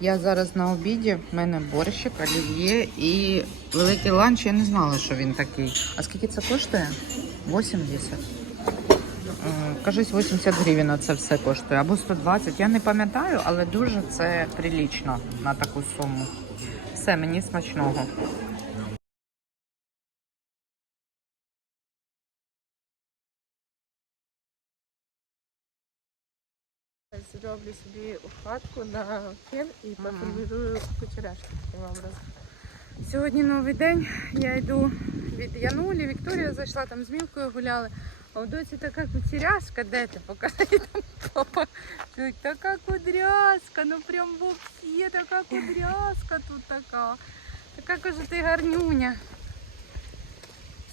Я зараз на обіді, в мене борщик, олів'є і великий ланч. Я не знала, що він такий. А скільки це коштує? 80. Е, Кажись, 80 гривень це все коштує, або 120. Я не пам'ятаю, але дуже це прилічно на таку суму. Все, мені смачного. Зроблю собі хатку на фен і поформірую кучеряшки таким образом. Сьогодні новий день. Я йду від Янулі. Вікторія зайшла там з Мілкою гуляли. А у доці така кучеряшка, де ти? Покажи там папа. Така кудряшка, ну прям вообще така кудряшка тут така. Така каже, ти гарнюня.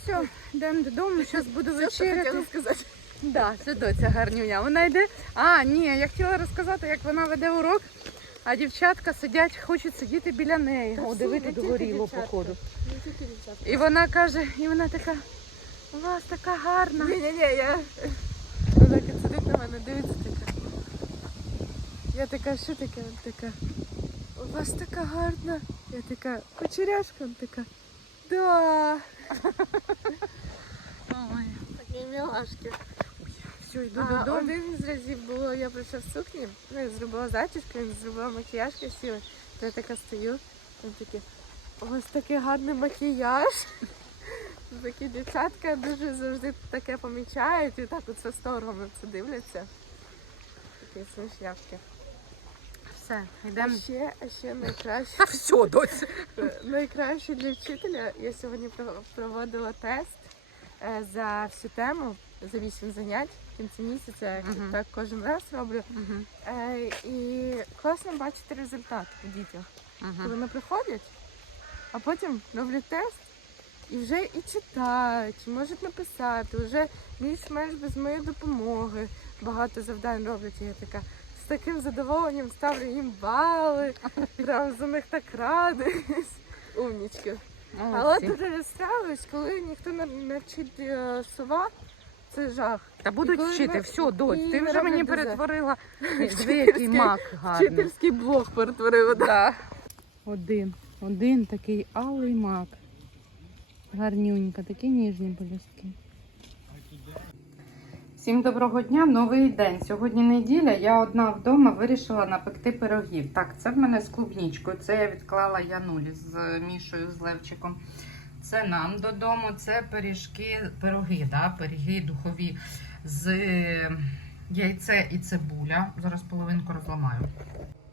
Все, йдемо додому, зараз буду вечеряти. сказати. Да, це доця гарнюня. Вона йде. А, ні, я хотіла розказати, як вона веде урок, а дівчатка сидять, хочуть сидіти біля неї. О, всі, диви, не тут тільки горіло, дівчатка. походу. І вона каже, і вона така, у вас така гарна. Ні, ні, ні, я. Вона сидить на мене, дивиться така. Я така, що таке? Вона така. У вас така гарна. Я така, кучеряшка, вона така. Да. Ой. Такі мілашки. Все, йду А, додому. один з разів було, я прийшла в сукні, ну, я зробила зачіску, він зробила макіяж красивий. То я така стою, він такі, у вас такий гарний макіяж. Такі дівчатка дуже завжди таке помічають і так от з це дивляться. Такі смішнявки. Все, А ще, а ще найкраще, Все, найкраще для вчителя. Я сьогодні проводила тест за всю тему, за 8 занять в кінці місяця, як Мгм. так кожен раз роблю. Мгм, Е, і класно бачити результат у дітях. Коли вони приходять, а потім роблять тест і вже і читають, і можуть написати, вже більш-менш без моєї допомоги багато завдань роблять. І я така з таким задоволенням ставлю їм бали, прям за них так радуюсь. Умнічки. Але Молодці. дуже розстраюсь, коли ніхто не навчить е, сова, це жах. Та будуть коли вчити, ми- все, доть, і ти не вже мені роблять ДЗ. перетворила. Диви, який мак гарний. Вчительський блог перетворила. так. Да. Один, один такий алий мак. Гарнюнька, такі ніжні полюстки. Всім доброго дня, новий день. Сьогодні неділя. Я одна вдома вирішила напекти пирогів. Так, це в мене з клубнічкою. Це я відклала Янулі з Мішою, з Левчиком. Це нам додому. Це пиріжки, пироги, да? пиріги духові з яйце і цибуля. Зараз половинку розламаю.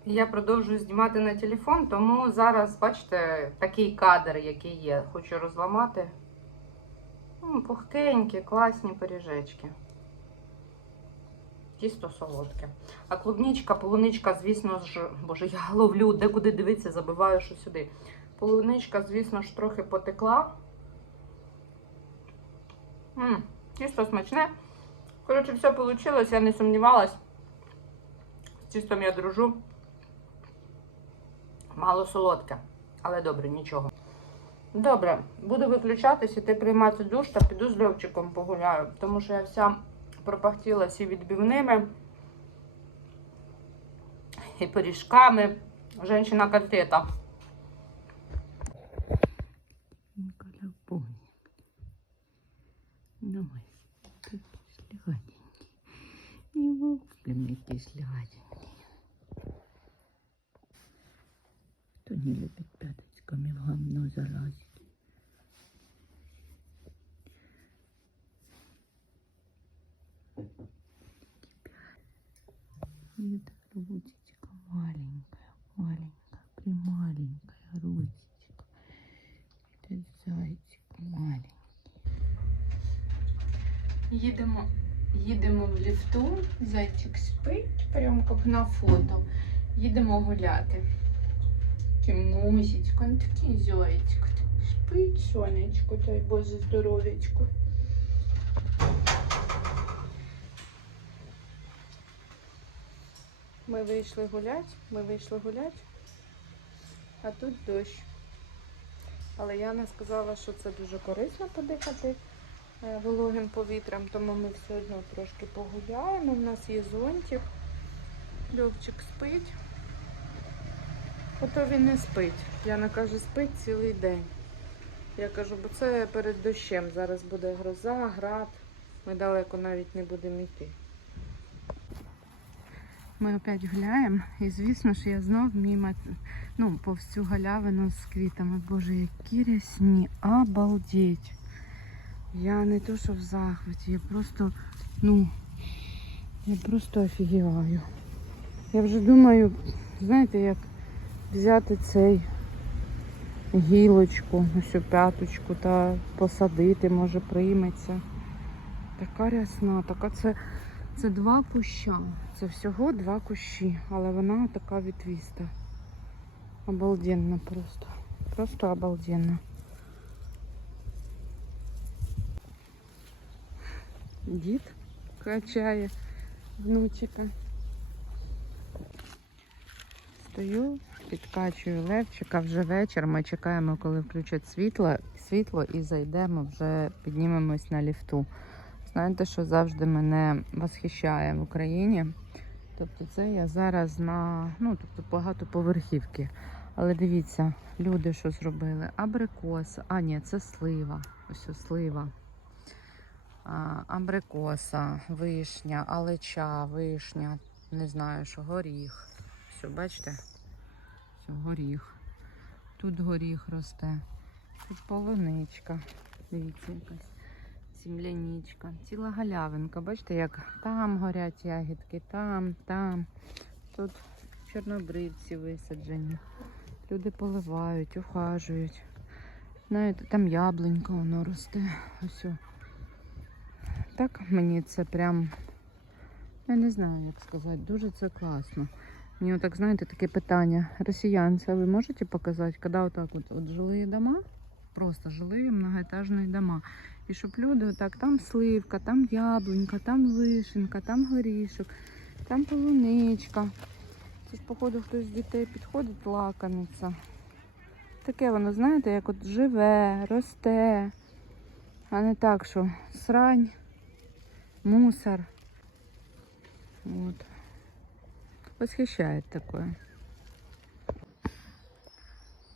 Я продовжую знімати на телефон, тому зараз, бачите, такий кадр, який є. Хочу розламати. Пухкенькі, класні пиріжечки. Тісто солодке. А клубничка, полуничка, звісно ж, боже, я ловлю, де куди дивитися, забиваю, що сюди. Полуничка, звісно ж, трохи потекла. М, тісто смачне. Коротше, все вийшло, я не сумнівалась. З тістом я дружу. Мало солодке, але добре, нічого. Добре, буду виключатись, іти приймати душ та піду з Льовчиком погуляю, тому що я вся пропахтіла всі відбивними і пиріжками. Женщина. Ну, мой ты сладенький. Не сладенький. Кто не любит пяточками И эта ручечка маленькая, маленькая, прималенькая ручечка. Этот зайчик маленький. Їдемо, їдемо в ліфту, зайчик спить, прямо як на фото. Їдемо гуляти. Кимусечка, ну такий зайчик. Спить сонечко, дай Боже здоров'ячко. Ми вийшли гулять, ми вийшли гулять, а тут дощ. Але Яна сказала, що це дуже корисно подихати е, вологим повітрям, тому ми все одно трошки погуляємо. У нас є зонтик. Льовчик спить. Ото він не спить. Яна каже, спить цілий день. Я кажу, бо це перед дощем. Зараз буде гроза, град. Ми далеко навіть не будемо йти. Ми опять гуляємо, і звісно ж я знов мимо, ну, повз цю галявину з квітами. Боже, які рясні, обалдеть. Я не то, що в захваті, я просто, ну, я просто офігіваю. Я вже думаю, знаєте, як взяти цей гілочку, ось п'яточку та посадити, може прийметься. Така рясна, така це, це два куща. Це всього два кущі, але вона така відвіста. Обалденна просто. Просто обалденна. Дід качає внучика. Стою, підкачую левчика вже вечір. Ми чекаємо, коли включать світло, світло і зайдемо, вже піднімемось на ліфту. Знаєте, що завжди мене восхищає в Україні? Тобто це я зараз на ну, тобто багатоповерхівки. Але дивіться, люди що зробили? Абрикос, а ні, це слива. Ось слива. А, абрикоса, вишня, алеча, вишня, не знаю, що горіх. Все, бачите? Все, горіх. Тут горіх росте. Тут полуничка. Дивіться, якась земляничка. Ціла галявинка. Бачите, як там горять ягідки, там, там. Тут чорнобривці висаджені. Люди поливають, ухажують. Знаєте, там яблунька воно росте. Ось. Так мені це прям, я не знаю, як сказати, дуже це класно. Мені отак, знаєте, таке питання. Росіянці, ви можете показати, коли отак от, от жилі дома, просто жилі многоетажні дома. І щоб люди отак, там сливка, там яблунька, там вишенка, там горішок, там полуничка. Це ж, походу, хтось з дітей підходить, лакомиться. Таке воно, знаєте, як от живе, росте, а не так, що срань, мусор. От. Восхищает такое.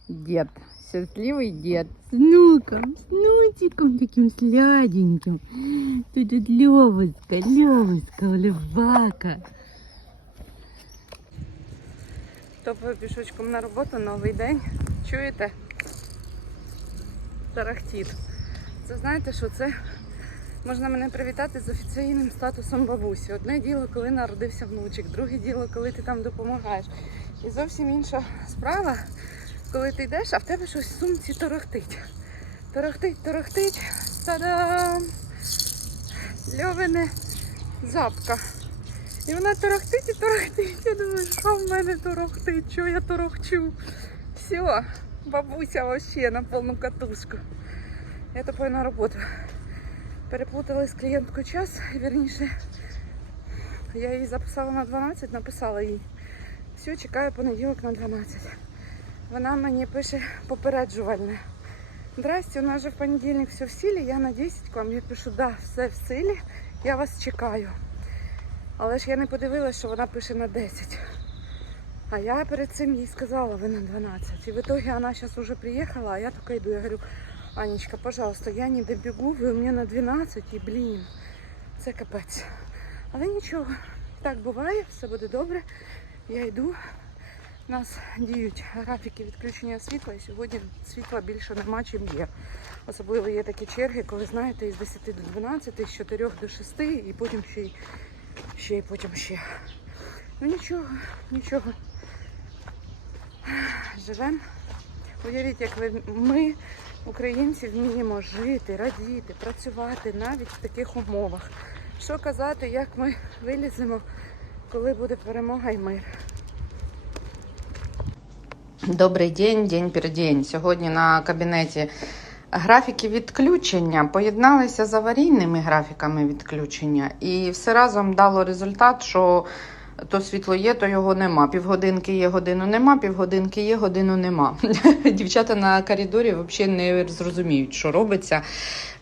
Дед, счастливый дед. С внуком, с нутиком таким сладеньким. Тут тут Левушка, Левушка, Левака. Топаю пішочком на роботу, новий день. Чуєте? Тарахтіт. Це знаєте, що це можна мене привітати з офіційним статусом бабусі. Одне діло, коли народився внучик, друге діло, коли ти там допомагаєш. І зовсім інша справа, коли ти йдеш, а в тебе щось в сумці торохтить. Торохтить, торохтить. Та-дам! Льовине запка. І вона торохтить і торохтить. Я думаю, що в мене торохтить, що я торохчу. Все, бабуся вообще на повну катушку. Я топаю на роботу. Переплутали з клієнткою час, вірніше. Я її записала на 12, написала їй. Все, чекаю понеділок на 12. Вона мені пише попереджувальне. Здрасте, у нас же в понедільник все в силі, я на 10 к вам. Я пишу, да, все в силі, я вас чекаю. Але ж я не подивилася, що вона пише на 10. А я перед цим їй сказала, ви на 12. І в итоге вона зараз вже приїхала, а я тільки йду. Я говорю, Анечка, пожалуйста, я не добігу, ви у мене на 12 і блін, це капець. Але нічого, так буває, все буде добре. Я йду. У нас діють графіки відключення світла, і сьогодні світла більше нема, чим є. Особливо є такі черги, коли знаєте, із 10 до 12, з 4 до 6, і потім ще й ще і потім ще. Ну нічого, нічого. Живемо. Уявіть, як ви, ми, українці, вміємо жити, радіти, працювати навіть в таких умовах. Що казати, як ми виліземо, коли буде перемога і мир. Добрий день, день пір день. Сьогодні на кабінеті графіки відключення поєдналися з аварійними графіками відключення, і все разом дало результат, що То світло є, то його нема. Півгодинки є, годину нема, півгодинки є, годину нема. Дівчата на коридорі взагалі не зрозуміють, що робиться.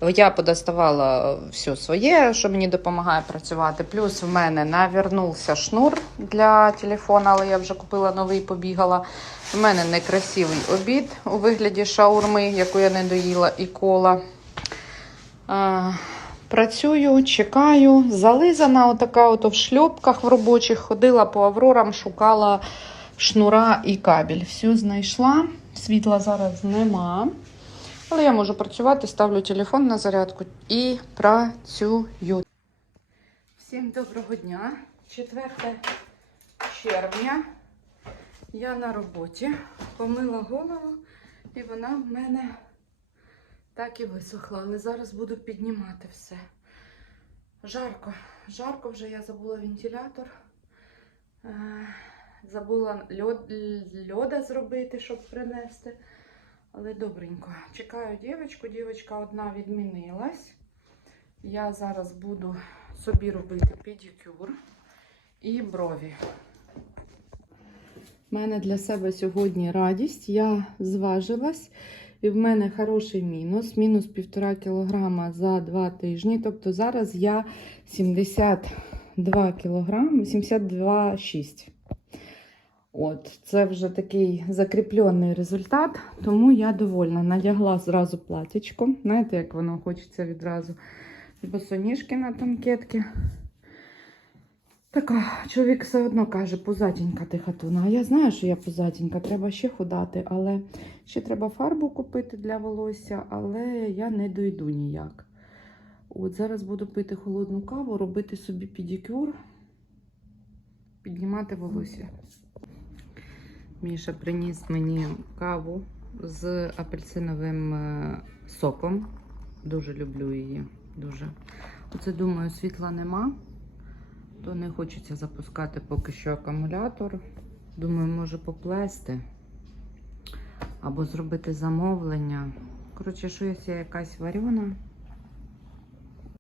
Я подоставала все своє, що мені допомагає працювати. Плюс в мене навернувся шнур для телефона, але я вже купила новий, побігала. У мене некрасивий обід у вигляді шаурми, яку я не доїла, і кола. Працюю, чекаю. Зализана отака от в шльопках в робочих. Ходила по аврорам, шукала шнура і кабель. Все знайшла. Світла зараз нема. Але я можу працювати, ставлю телефон на зарядку і працюю. Всім доброго дня. 4 червня. Я на роботі. Помила голову, і вона в мене так і висохла. Але зараз буду піднімати все. Жарко. Жарко вже я забула вентилятор. Е, Забула льод, льода зробити, щоб принести. Але добренько. Чекаю дівчинку. Дівчинка одна відмінилась. Я зараз буду собі робити педикюр і брові. У мене для себе сьогодні радість. Я зважилась, і в мене хороший мінус. Мінус 1,5 кг за 2 тижні. Тобто зараз я 72 кг, 72,6 От, це вже такий закріплений результат, тому я довольна. Надягла зразу платічко. Знаєте, як воно хочеться відразу. Босоніжки на танкетки. Така, чоловік все одно каже, позатінька ти хатуна. А я знаю, що я позатінька, треба ще худати, але ще треба фарбу купити для волосся, але я не дойду ніяк. От зараз буду пити холодну каву, робити собі педикюр, піднімати волосся. Міша приніс мені каву з апельсиновим е, соком. Дуже люблю її. Дуже. Оце думаю, світла нема, то не хочеться запускати поки що акумулятор. Думаю, може поплести або зробити замовлення. Коротше, що є якась варіона.